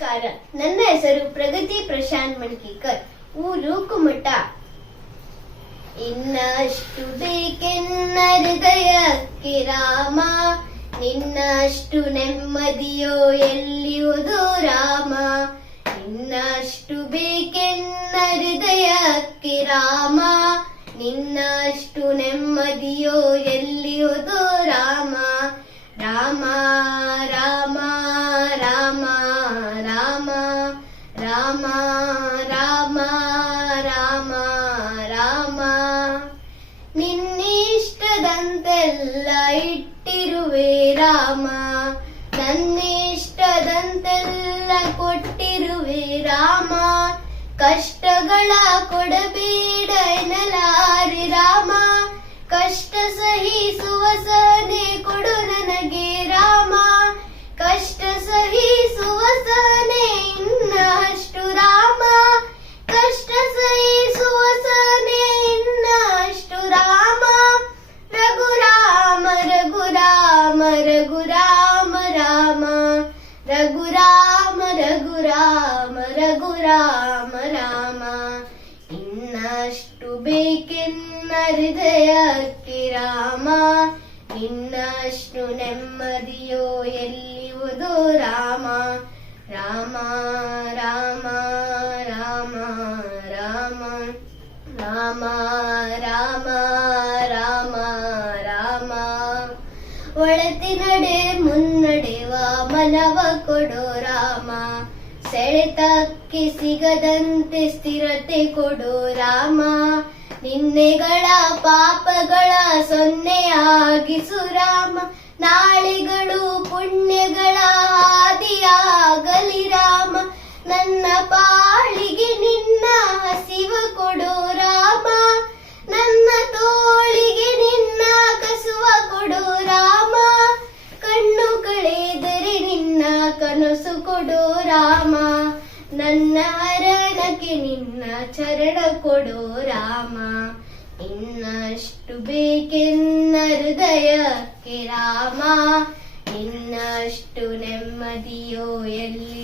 ನಮಸ್ಕಾರ. ನನ್ನ ಹೆಸರು ಪ್ರಗತಿ ಪ್ರಶಾಂತ್ ಮಣ್ಕೇಕರ್ ಊರು ಕುಮಟ. ಇನ್ನಷ್ಟು ಬೇಕೆನ್ನ ಹೃದಯಕ್ಕೆ ರಾಮ. ನಿನ್ನಷ್ಟು ನೆಮ್ಮದಿಯೋ ಎಲ್ಲಿಯುವುದು ರಾಮ. ನಿನ್ನಷ್ಟು ಬೇಕೆನ್ನ ಹೃದಯಕ್ಕೆ ರಾಮ. ನಿನ್ನಷ್ಟು ನೆಮ್ಮದಿಯೋ ಎಲ್ಲಿಯುವುದು ರಾಮ. ರಾಮ ರಾಮ ರಾಮ ರಾಮ ರಾಮ. ನಿನ್ನಿಷ್ಟದಂತೆಲ್ಲ ಇಟ್ಟಿರುವೆ ರಾಮ. ನನ್ನಿಷ್ಟದಂತೆಲ್ಲ ಕೊಟ್ಟಿರುವೆ ರಾಮ. ಕಷ್ಟಗಳ ಕೊಡಬೇಡ ಎನ್ನಲಾರಿ ರಘುರಾಮ ರಘುರಾಮ ರಘುರಾಮ ರಾಮ ಇನ್ನಷ್ಟು ಬೇಕೆನ್ನ ಹೃದಯಕ್ಕೆ ರಾಮ ಇನ್ನಷ್ಟು ನೆಮ್ಮದಿಯೋ ಎಲ್ಲಿಯುವುದು ರಾಮ ರಾಮ ರಾಮ ರಾಮ ರಾಮ ರಾಮ ರಾಮ ರಾಮ ರಾಮ ಒಳತಿ ನಡೆ ಮನವ ಕೊಡೋ ರಾಮ. ಸೆಳೆತಕ್ಕೆ ಸಿಗದಂತೆ ಸ್ಥಿರತೆ ಕೊಡೋ ರಾಮ. ನಿನ್ನೆಗಳ ಪಾಪಗಳ ಸೊನ್ನೆಯಾಗಿಸು ಕನಸು ಕೊಡೋ ರಾಮ ನನ್ನ ಹರಣಕ್ಕೆ ನಿನ್ನ ಚರಣ ಕೊಡೋ ರಾಮ ಇನ್ನಷ್ಟು ಬೇಕೆನ್ನ ಹೃದಯಕ್ಕೆ ರಾಮ ಇನ್ನಷ್ಟು ನೆಮ್ಮದಿಯೋ ಎಲ್ಲಿಯುವುದೋ